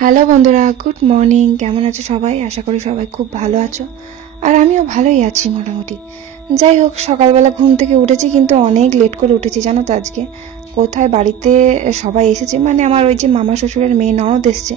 Hello বন্ধুরা, good morning. কেমন আছো সবাই? আশা করি সবাই খুব ভালো আছো, আর আমিও ভালোই আছি মোটামুটি। যাই হোক, সকালবেলা ঘুম থেকে উঠেছি, কিন্তু অনেক লেট করে উঠেছি জানো তো। আজকে কোথায় বাড়িতে সবাই এসেছে, মানে আমার ওই যে মামা শ্বশুরের মেয়ে ননদ এসছে,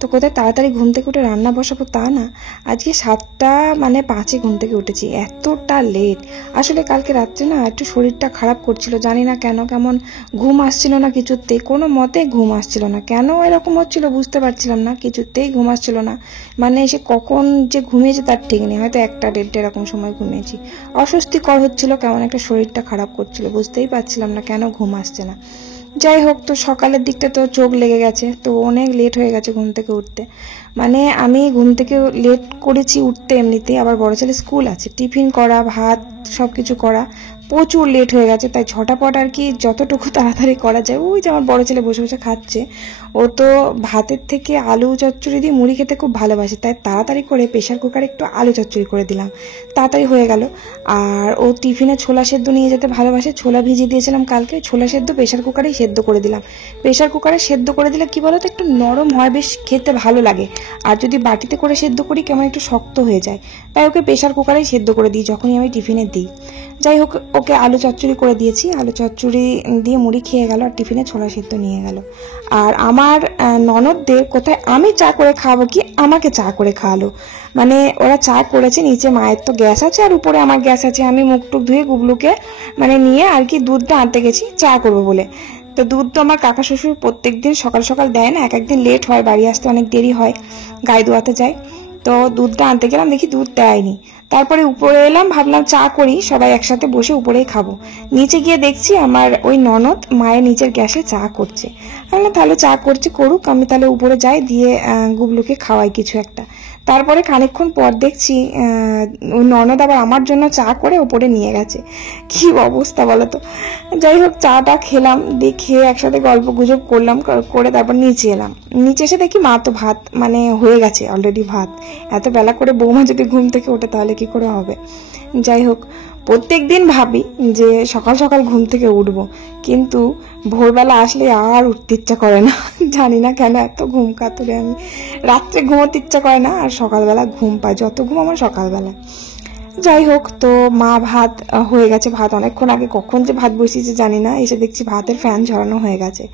তো কোথায় তাড়াতাড়ি ঘুম থেকে উঠে রান্না বসাবো তা না, আজকে 7:05 ঘুম থেকে উঠেছি। এতটা লেট আসলে কালকে রাত্রে না একটু শরীরটা খারাপ করছিল, জানি না কেন, কেমন ঘুম আসছিল না কিছুতেই, কোনো মতে ঘুম আসছিল না। কেন এরকম হচ্ছিল বুঝতে পারছিলাম না, কিছুতেই ঘুম আসছিল না। মানে এসে কখন যে ঘুমিয়েছি তার ঠিক নেই, হয়তো 1টা-1:30 এরকম সময় ঘুমিয়েছি। অস্বস্তিকর হচ্ছিল, কেমন একটা শরীরটা খারাপ করছিল, বুঝতেই পারছিলাম না কেন ঘুম আসছে না। যাই হোক, তো সকালের দিকটা তো চোখ লেগে গেছে, তো অনেক লেট হয়ে গেছে ঘুম থেকে উঠতে। মানে আমি ঘুম থেকে লেট করেছি উঠতে এমনিতেই, আবার বড় ছেলে স্কুল আছে, টিফিন করা, ভাত সব কিছু করা, প্রচুর লেট হয়ে গেছে। তাই ঝটাপট আর কি যতটুকু তাড়াতাড়ি করা যায়। ওই যে আমার বড় ছেলে বসে বসে খাচ্ছে, ও তো ভাতের থেকে আলু চচ্চড়ি দিয়ে মুড়ি খেতে খুব ভালোবাসে, তাই তাড়াতাড়ি করে প্রেশার কুকারে একটু আলু চচ্চড়ি করে দিলাম, তাড়াতাড়ি হয়ে গেল। আর ও টিফিনে ছোলা সেদ্ধ নিয়ে যেতে ভালোবাসে, ছোলা ভিজিয়ে দিয়েছিলাম কালকে, ছোলা সেদ্ধ প্রেশার কুকারেই সেদ্ধ করে দিলাম। প্রেশার কুকারে সেদ্ধ করে দিলে কি বলো তো, একটু নরম হয়, বেশ খেতে ভালো লাগে। আর যদি বাটিতে করে সেদ্ধ করি কেমন একটু শক্ত হয়ে যায়, তাই ওকে প্রেশার কুকারেই সেদ্ধ করে দিই যখনই আমি টিফিনে দিই। যাই হোক, ওকে আলু চচ্চড়ি করে দিয়েছি, আলু চচ্চড়ি দিয়ে মুড়ি খেয়ে গেল, আর টিফিনে ছোলা সেদ্ধ নিয়ে গেল। আর আমার ননদদের কোথায় আমি চা করে খাওয়াবো কি, আমাকে চা করে খাওয়ালো। মানে ওরা চা করেছে, নিচে মায়ের তো গ্যাস আছে আর উপরে আমার গ্যাস আছে। আমি মুখ টুক ধুয়ে গুবলুকে মানে নিয়ে আর কি দুধটা আনতে গেছি চা করবো বলে। তো দুধ তো আমার কাকা শ্বশুর প্রত্যেকদিন সকাল সকাল দেয় না, এক একদিন লেট হয়, বাড়ি আসতে অনেক দেরি হয়, গায়ে ধোয়াতে যায়। তো দুধটা আনতে গেলাম, দেখি দুধ দেয়নি। তারপরে উপরে এলাম, ভাবলাম চা করি, সবাই একসাথে বসে উপরেই খাবো। নিচে গিয়ে দেখছি আমার ওই ননদ মায়ের নিচের গ্যাসে চা করছে। আমি তাহলে চা করছে করুক, আমি তাহলে উপরে যাই, দিয়ে গুবলুকে খাওয়াই কিছু একটা। তারপরে খানিকক্ষণ পর দেখছি ওই ননদ আবার আমার জন্য চা করে উপরে নিয়ে গেছে। কি অবস্থা বলো তো। যাই হোক, চাটা খেলাম, দিয়ে খেয়ে একসাথে গল্প গুজব করলাম, করে তারপর নিচে এলাম। নিচে এসে দেখি মা তো ভাত মানে হয়ে গেছে অলরেডি ভাত। এত বেলা করে বৌমা যদি ঘুম থেকে ওঠে তাহলে কি করে হবে। যাই হোক, প্রত্যেক দিন ভাবি যে সকাল সকাল ঘুম থেকে উঠবো, কিন্তু ভোরবেলা আসলে আর উঠতে ইচ্ছা করে না। জানি না কেন এত ঘুম কাতুরে আমি, রাত্রে ঘুমোতে ইচ্ছা করে না, আর সকালবেলা ঘুম পাই, যত ঘুম আমার সকালবেলা। যাই হোক, তো মা ভাত হয়ে গেছে, ভাত অনেকক্ষণ আগে, কখন যে ভাত বসিয়েছে জানি না, এসে দেখছি ভাতের ফ্যান ঝরানো হয়ে গেছে।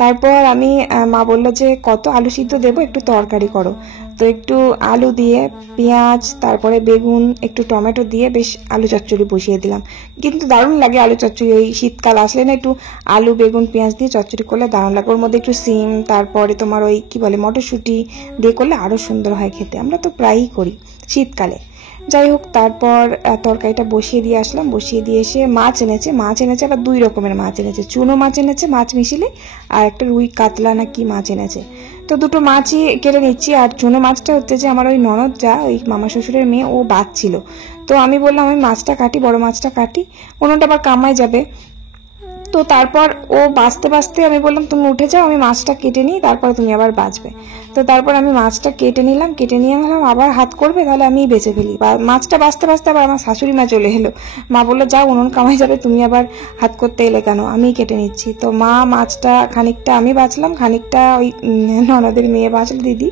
তারপর আমি মা বললো যে কত আলু সিদ্ধ দেবো, একটু তরকারি করো। তো একটু আলু দিয়ে পেঁয়াজ, তারপরে বেগুন, একটু টমেটো দিয়ে বেশ আলু চচ্চড়ি বসিয়ে দিলাম। কিন্তু দারুণ লাগে আলু চচ্চড়ি, এই শীতকাল আসলে না একটু আলু বেগুন পেঁয়াজ দিয়ে চচ্চড়ি করলে দারুণ লাগে। ওর মধ্যে একটু সিম, তারপরে তোমার ওই কি বলে মটরশুঁটি দিয়ে করলে আরো সুন্দর হয় খেতে, আমরা তো প্রায়ই করি শীতকালে। যাই হোক, তারপর তরকারিটা বসিয়ে দিয়ে আসলাম, বসিয়ে দিয়ে এসে মাছ এনেছে আবার 2 রকমের মাছ এনেছে, চুনো মাছ এনেছে মাছ মিশিলে, আর একটা রুই কাতলা না কি মাছ এনেছে। তো দুটো মাছই কেটে নিচ্ছি। আর চুনো মাছটা হচ্ছে যে আমার ওই ননদটা, ওই মামা শ্বশুরের মেয়ে, ও বাঁচছিল। তো আমি বললাম আমি মাছটা কাটি, বড় মাছটা কাটি, কোনোটা আবার কামায় যাবে। তো তারপর ও বাঁচতে বাঁচতে আমি বললাম তুমি উঠে যাও, আমি মাছটা কেটে নিই, তারপরে তুমি আবার বাঁচবে। তো তারপর আমি মাছটা কেটে নিলাম, কেটে নিয়ে গেলাম, আবার হাত করবে তাহলে আমি বেঁচে ফেলি। মাছটা বাঁচতে বাঁচতে আবার আমার শাশুড়ি মা চলে এলো। মা বললো যাও, উনুন কামাই যাবে, তুমি আবার হাত করতে এলে কেন, আমি কেটে নিচ্ছি। তো মা মাছটা খানিকটা আমি বাঁচলাম, খানিকটা ওই ননদের মেয়ে বাঁচল দিদি,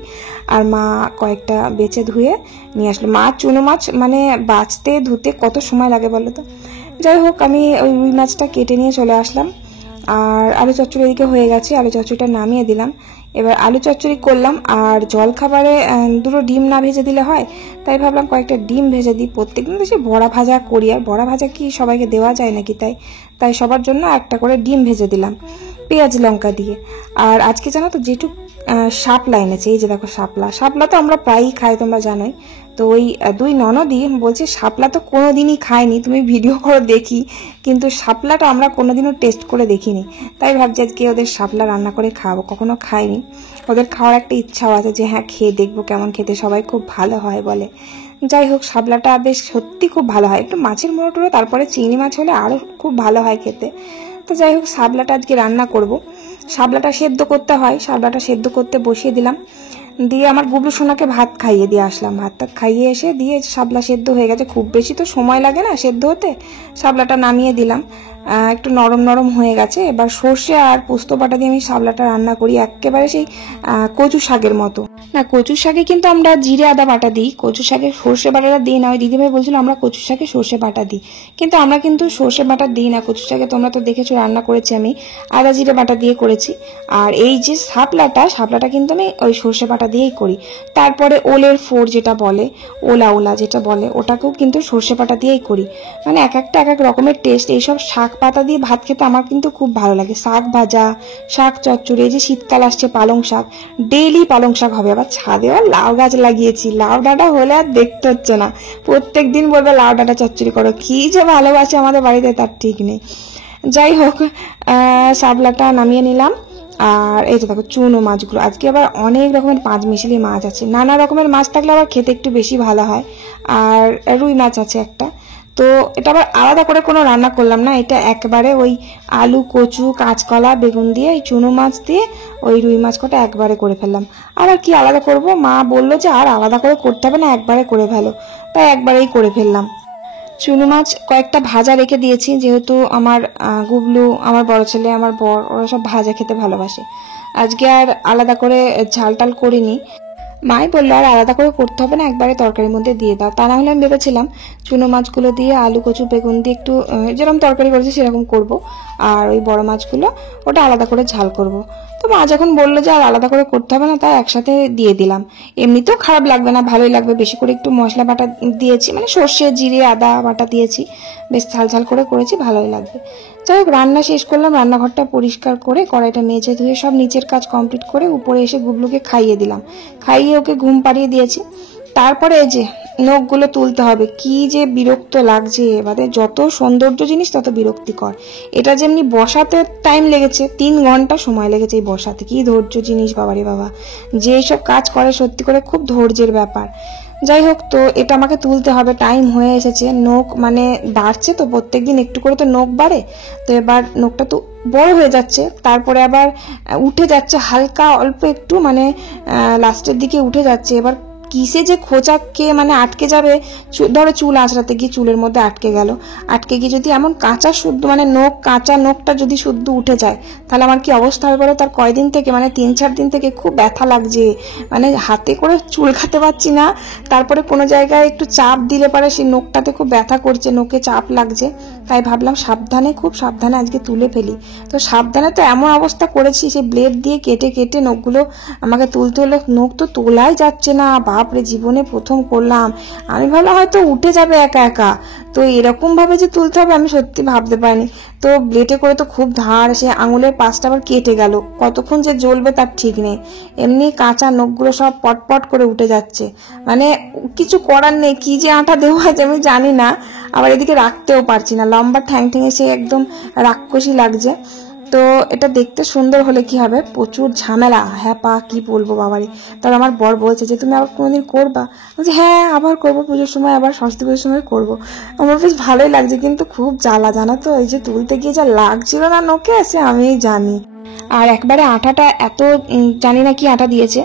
আর মা কয়েকটা বেছে ধুয়ে নিয়ে আসলো। মাছ, চুনো মাছ মানে বাঁচতে ধুতে কত সময় লাগে বলো তো। যাই হোক, আমি ওই রুই মাছটা কেটে নিয়ে চলে আসলাম। আর আলু চচ্চড়ি এদিকে হয়ে গেছে, আলু চচ্চড়িটা নামিয়ে দিলাম। এবার আলু চচ্চড়ি করলাম, আর জল খাবারে 2টো ডিম না ভেজে দিলে হয়, তাই ভাবলাম কয়েকটা ডিম ভেজে দিই। প্রত্যেকদিন তো সে বড়া ভাজা করি, আর বড়া ভাজা কি সবাইকে দেওয়া যায় নাকি, তাই তাই সবার জন্য একটা করে ডিম ভেজে দিলাম পেঁয়াজ লঙ্কা দিয়ে। আর আজকে জানো তো যেটুক শাপলা এনেছে, এই যে দেখো শাপলা, শাপলা তো আমরা প্রায়ই খাই, তোমরা জানোই। তো ওই 2 ননদই বলছে শাপলা তো কোনোদিনই খাইনি, তুমি ভিডিও করো দেখি, কিন্তু শাপলাটা আমরা কোনোদিনও টেস্ট করে দেখিনি। তাই ভাবছি আজকে ওদের শাপলা রান্না করে খাওয়াবো, কখনো খাইনি। ওদের খাওয়ার একটা ইচ্ছাও আছে যে হ্যাঁ খেয়ে দেখবো কেমন খেতে, সবাই খুব ভালো হয় বলে। যাই হোক, শাপলাটা বেশ সত্যি খুব ভালো হয়, একটু মাছের মোড়ো, তারপরে চিংড়ি মাছ হলে আরও খুব ভালো হয় খেতে। তো যাই হোক, শাপলাটা আজকে রান্না করব। শাপলাটা সেদ্ধ করতে হয়, শাপলাটা সেদ্ধ করতে বসিয়ে দিলাম, দিয়ে আমার গুবলু সোনাকে ভাত খাইয়ে দিয়ে আসলাম। ভাতটা খাইয়ে এসে দিয়ে শাপলা সেদ্ধ হয়ে গেছে, খুব বেশি তো সময় লাগে না সেদ্ধ হতে। শাপলাটা নামিয়ে দিলাম, একটু নরম নরম হয়ে গেছে। এবার সর্ষে আর পোস্ত বাটা দিয়ে আমি শাপলাটা রান্না করি একেবারে সেই কচু শাকের মতো। না, কচু শাকে কিন্তু আমরা জিরে আদা বাটা দিই, কচু শাকে সর্ষে বাটাটা দিই না। ওই দিদিভাই বলছিল আমরা কচু শাকে সর্ষে বাটা দিই, কিন্তু আমরা কিন্তু সর্ষে বাটা দিই না কচু শাকে। তোমরা তো দেখেছো রান্না করেছি আমি আদা জিরে বাটা দিয়ে করেছি। আর এই যে শাপলাটা কিন্তু আমি ওই সর্ষে বাটা দিয়েই করি। তারপরে ওলের ফোড় যেটা বলে, ওলা যেটা বলে, ওটাকেও কিন্তু সর্ষে বাটা দিয়েই করি। মানে এক একটা এক এক রকমের টেস্ট। এইসব শাক পাতা দিয়ে ভাত খেতে আমার কিন্তু খুব ভালো লাগে। শাক ভাজা, শাক চচ্চড়ি, এই যে শীতকাল আসছে পালং শাক, ডেইলি পালং শাক হবে। আবার ছাদেও লাউ গাছ লাগিয়েছি, লাউ ডাঁটা হলে আর দেখতে হচ্ছে না, প্রত্যেক দিন বলবে লাউ ডাঁটা চচ্চড়ি করো। কি যে ভালোবাসে আমাদের বাড়িতে তার ঠিক নেই। যাই হোক, শাপলাটা নামিয়ে নিলাম। আর এই তো দেখো চুনো মাছগুলো, আজকে আবার অনেক রকমের পাঁচ মিশালি মাছ আছে। নানা রকমের মাছ থাকলে আবার খেতে একটু বেশি ভালো হয়। আর রুই মাছ আছে একটা। তো এটা আবার আলাদা করে কোনো রান্না করলাম না, এটা একবারে ওই আলু, কচু, কাঁচকলা, বেগুন দিয়ে এই চুনো মাছ দিয়ে ওই রুই মাছ কটা একবারে করে ফেললাম। আর কি আলাদা করব, মা বললো যে আর আলাদা করে করতে হবে না, একবারে করে ফেলো, তাই একবারেই করে ফেললাম। চুনো মাছ কয়েকটা ভাজা রেখে দিয়েছি, যেহেতু আমার গুবলু, আমার বড় ছেলে, আমার বর, ওরা সব ভাজা খেতে ভালোবাসে। আজকে আর আলাদা করে ঝাল টাল করিনি। মাই বললো আর আলাদা করে করতে হবে না, একবারে তরকারির মধ্যে দিয়ে দাও। তা না হলে আমি ভেবেছিলাম চুনো মাছগুলো দিয়ে আলু, কচু, বেগুন দিয়ে একটু যেরকম তরকারি করেছি সেরকম করব, আর ওই বড় মাছগুলো ওটা আলাদা করে ঝাল করব। তো মা যখন বললো যে আর আলাদা করে করতে হবে না, তাই একসাথে দিয়ে দিলাম। এমনিতেও খারাপ লাগবে না, ভালোই লাগবে। বেশি করে একটু মশলা বাটা দিয়েছি, মানে সর্ষে, জিরে, আদা বাটা দিয়েছি, বেশ ঝাল ঝাল করে করেছি, ভালোই লাগবে। যাই হোক, রান্না শেষ করলাম, রান্নাঘরটা পরিষ্কার করে কড়াইটা মেজে ধুয়ে সব নিচের কাজ কমপ্লিট করে উপরে এসে গুবলুকে খাইয়ে দিলাম। খাইয়ে ওকে ঘুম পাড়িয়ে দিয়েছি। তারপরে এই যে নখগুলো তুলতে হবে, কি যে বিরক্ত লাগছে। এবারে যত সৌন্দর্য জিনিস তত বিরক্তিকর। এটা যেমনি বসাতে টাইম লেগেছে, 3 ঘন্টা সময় লেগেছে এই বসাতে। কি ধৈর্য জিনিস, বাবারে বাবা, যে এইসব কাজ করে সত্যি করে খুব ধৈর্যের ব্যাপার। যাই হোক, তো এটা আমাকে তুলতে হবে, টাইম হয়ে এসেছে। নখ মানে বাড়ছে তো, প্রত্যেকদিন একটু করে তো নখ বাড়ে। তো এবার নখটা তো বড় হয়ে যাচ্ছে, তারপরে আবার উঠে যাচ্ছে হালকা অল্প একটু, মানে লাস্টের দিকে উঠে যাচ্ছে। এবার কিসে যে খোঁচাকে মানে আটকে যাবে, ধরো চুল আঁচড়াতে গিয়ে চুলের মধ্যে আটকে গেল, আটকে গিয়ে যদি এমন কাঁচা শুদ্ধ মানে কাঁচা নখটা যদি শুদ্ধ উঠে যায়, তাহলে আমার কি অবস্থা হবে বলো। তার কয়দিন থেকে মানে 3-4 দিন থেকে খুব ব্যথা লাগছে, মানে হাতে করে চুল খাতে পারছি না। তারপরে কোনো জায়গায় একটু চাপ দিলে পারে সেই নখটাতে খুব ব্যথা করছে, নখে চাপ লাগছে। তাই ভাবলাম খুব সাবধানে আজকে তুলে ফেলি। তো সাবধানে তো এমন অবস্থা করেছি, সেই ব্লেড দিয়ে কেটে কেটে নখগুলো আমাকে তুলতে হলো। নখ তো তোলাই যাচ্ছে না, বাপরে, জীবনে প্রথম করলাম। আমি ভাবলাম হয়তো উঠে যাবে একা একা, তো এরকম ভাবে যে তুলতে হবে আমি সত্যি ভাবতে পারিনি। তো ব্লেডে করে তো খুব ধার, সে আঙুলের পাশটা আবার কেটে গেল, কতক্ষণ যে জ্বলবে তার ঠিক নেই। এমনি কাঁচা নখগুলো সব পটপট করে উঠে যাচ্ছে, মানে কিছু করার নেই। কি যে আঠা দেওয়া আছে আমি জানি না, আবার এদিকে রাখতেও পারছি না, লম্বা ঠ্যাং ঠ্যাঙে সে একদম রাক্ষসী লাগছে। তো এটা দেখতে সুন্দর হলে কি হবে, প্রচুর ঝামেলা, হ্যাঁ পা কি বলবো বাবারে। তার আমার বর বলছে যে তুমি আবার কোনোদিন করবা, বলছি হ্যাঁ আবার করবো, পুজোর সময় আবার সরস্বতী পুজোর সময় করবো। আমার বেশ ভালোই লাগছে, কিন্তু খুব জ্বালা, জানো তো, এই যে তুলতে গিয়ে যা লাগছিল না নখে, সে আমিই জানি। আর একবারে আঠাটা এত জানি না কি আটা দিয়েছে,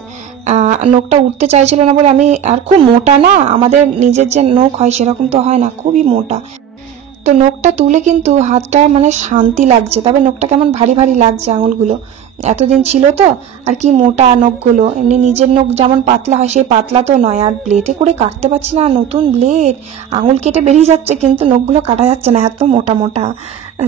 নখটা উঠতে চাইছিল না বলে। আমি আর খুব মোটা না, আমাদের নিজের যে নখ হয় সেরকম তো হয় না, খুবই মোটা। তো নখটা তুলে কিন্তু হাতটা মানে শান্তি লাগছে, তবে নখটা কেমন ভারী ভারী লাগছে, আঙুলগুলো এতদিন ছিল তো, আর কি মোটা নখগুলো। এমনি নিজের নখ যেমন পাতলা হয় সেই পাতলা তো নয়। আর ব্লেডে করে কাটতে পারছি না, নতুন ব্লেড, আঙুল কেটে বেরিয়ে যাচ্ছে কিন্তু নখগুলো কাটা যাচ্ছে না, এত মোটা মোটা।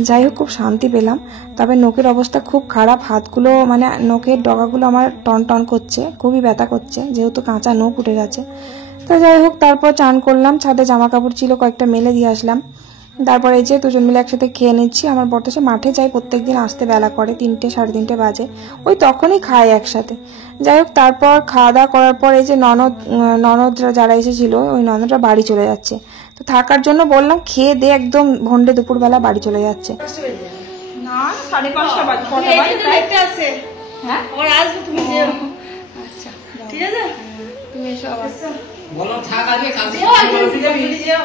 যাই হোক, খুব শান্তি পেলাম। তবে নখের অবস্থা খুব খারাপ, হাতগুলো মানে নখের ডগাগুলো আমার টন টন করছে, খুবই ব্যথা করছে, যেহেতু কাঁচা নখ উঠে গেছে। তো যাই হোক, তারপর চান করলাম, ছাদে জামা কাপড় ছিল কয়েকটা মেলে দিয়ে আসলাম। তারপরে এই যে দুজন মিলে একসাথে খেয়ে নিচ্ছি। আমার বর তো সে মাঠে যায়, প্রত্যেকদিন আসতে বেলা করে, 3টে 3:30 বাজে, ওই তখনই খায় একসাথে। যাই হোক, তারপর খাওয়া দাওয়া করার পর এই যে ননদরা যারা এসেছিল, ওই ননদরা বাড়ি চলে যাচ্ছে। তো থাকার জন্য বললাম খেয়ে দে, একদম ভন্ডে দুপুরবেলা বাড়ি চলে যাচ্ছে। না 5:30 বাজে, কটা বাজে দেখতে আসে। হ্যাঁ ওর আসবে, তুমি যেও। আচ্ছা ঠিক আছে, তুমি এসো আবার। বলো থাক আগে কালকে যেও।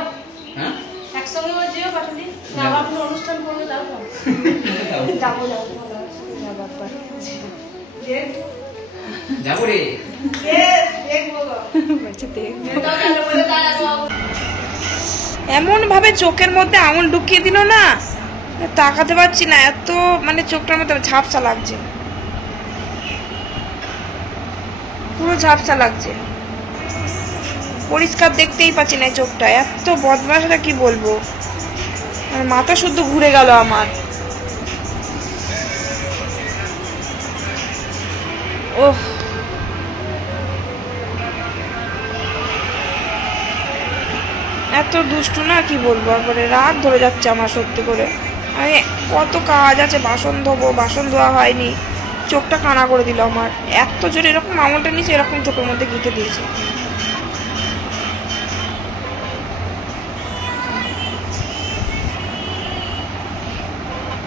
হ্যাঁ একসঙ্গে যেও পাঠালি, আবার কোনো অনুষ্ঠান করলে যাও তো। যাবো যাবো রে, এমন ভাবে চোখের মধ্যে আঙুল ঢুকিয়ে দিল না, তাকাতে পারছি না, এত মানে চোখটার মধ্যে ঝাপসা লাগছে, পুরো ঝাপসা লাগছে, পরিষ্কার দেখতেই পাচ্ছি না চোখটা, এত বদমাশটা কি বলবো, আর মাথা শুদ্ধ ঘুরে গেল আমার। ওহ, এত দুষ্টু না কি বলবো, একবারে রাগ ধরে যাচ্ছে আমার সত্যি করে। আমি কত কাজ আছে, বাসন ধোবো, বাসন ধোয়া হয়নি, চোখটা কানা করে দিল আমার, এত জোরে এরকম আঙুলটা নিচে এরকম চোখের মধ্যে গিঁথে দিয়েছে।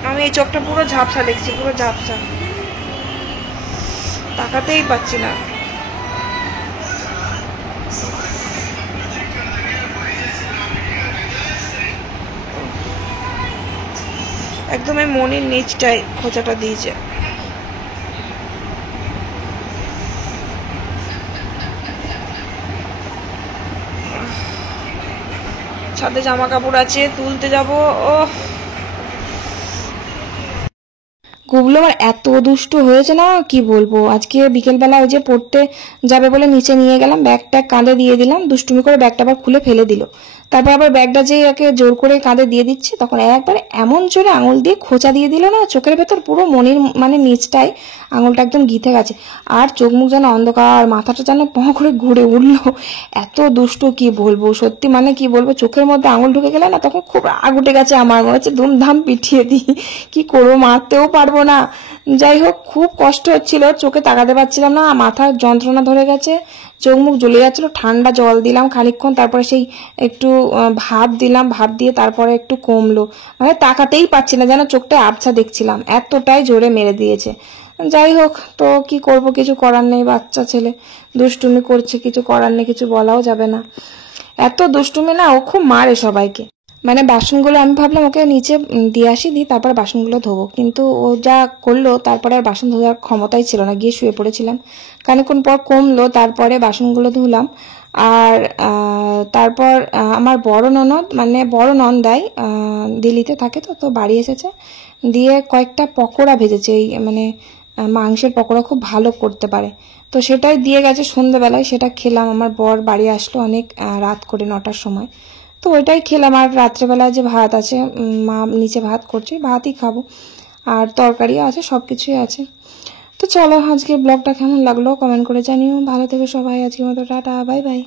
আমি এই চোখটা পুরো ঝাপসা দেখছি, পুরো ঝাপসা, তাকাতেই পাচ্ছি না। একদম এই মনির নিচটায় খোঁচাটা দিয়েছে। ছাদে জামা কাপড় আছে, তুলতে যাব। ও গুবলু আমার এত দুষ্ট হয়েছে না কি বলবো। আজকে বিকেলবেলা ওই যে পড়তে যাবে বলে নিচে নিয়ে গেলাম, ব্যাগটা কাঁধে দিয়ে দিলাম, দুষ্টুমি করে ব্যাগটা আবার খুলে ফেলে দিল। তারপর আবার ব্যাগটা যে একে জোর করে কাঁধে দিয়ে দিচ্ছে, তখন একবারে এমন জোরে আঙুল দিয়ে খোঁচা দিয়ে দিল না চোখের ভেতর, পুরো মনির মানে নিচটায় আঙুলটা একদম গিথে গেছে। আর চোখ মুখ যেন অন্ধকার, মাথাটা যেন পঁ করে ঘুরে উঠলো। এত দুষ্ট কি বলবো, সত্যি মানে কি বলবো, চোখের মধ্যে আঙুল ঢুকে গেলে না তখন খুব রাগ উঠে গেছে আমার, মনে হচ্ছে ধুমধাম পিটিয়ে দিই, কি করবো, মারতেও পারবো না। যাই হোক, খুব কষ্ট হচ্ছিল, চোখে তাকাতে পারছিলাম না, মাথার যন্ত্রণা ধরে গেছে, চোখ মুখ জ্বলে যাচ্ছিল। ঠান্ডা জল দিলাম খানিকক্ষণ, তারপরে সেই একটু ভাত দিলাম, ভাত দিয়ে তারপরে একটু কমলো, মানে তাকাতেই পাচ্ছি না, যেন চোখটা আবছা দেখছিলাম, এতটাই জোরে মেরে দিয়েছে। যাই হোক, তো কি করব, কিছু করার নেই, বাচ্চা ছেলে দুষ্টুমি করছে, কিছু করার নেই, কিছু বলাও যাবে না। এত দুষ্টুমি না, ও খুব মারে সবাইকে। মানে বাসনগুলো আমি ভাবলাম ওকে নিচে দিয়ে আসি, দিই তারপরে বাসনগুলো ধোবো, কিন্তু ও যা করলো তারপরে আর বাসন ধোয়ার ক্ষমতাই ছিল না, গিয়ে শুয়ে পড়েছিলাম। খানিকক্ষণ পর কমলো, তারপরে বাসনগুলো ধুলাম। আর তারপর আমার বড় ননদ, মানে বড় নন্দাই দিল্লিতে থাকে, তো তো বাড়ি এসেছে, দিয়ে কয়েকটা পকোড়া ভেজেছে, এই মানে মাংসের পকোড়া খুব ভালো করতে পারে, তো সেটাই দিয়ে গেছে সন্ধ্যাবেলায়, সেটা খেলাম। আমার বর বাড়ি আসলো অনেক রাত করে, 9টার সময়, তো ওইটাই খেলাম। আর রাত্রেবেলায় যে ভাত আছে, মা নিচে ভাত করছে, ভাতই খাবো, আর তরকারিও আছে, সব কিছুই আছে। তো চলো, আজকে ব্লগটা কেমন লাগলো কমেন্ট করে জানিও। ভালো থেকো সবাই, আজকের মতো টাটা, বাই বাই।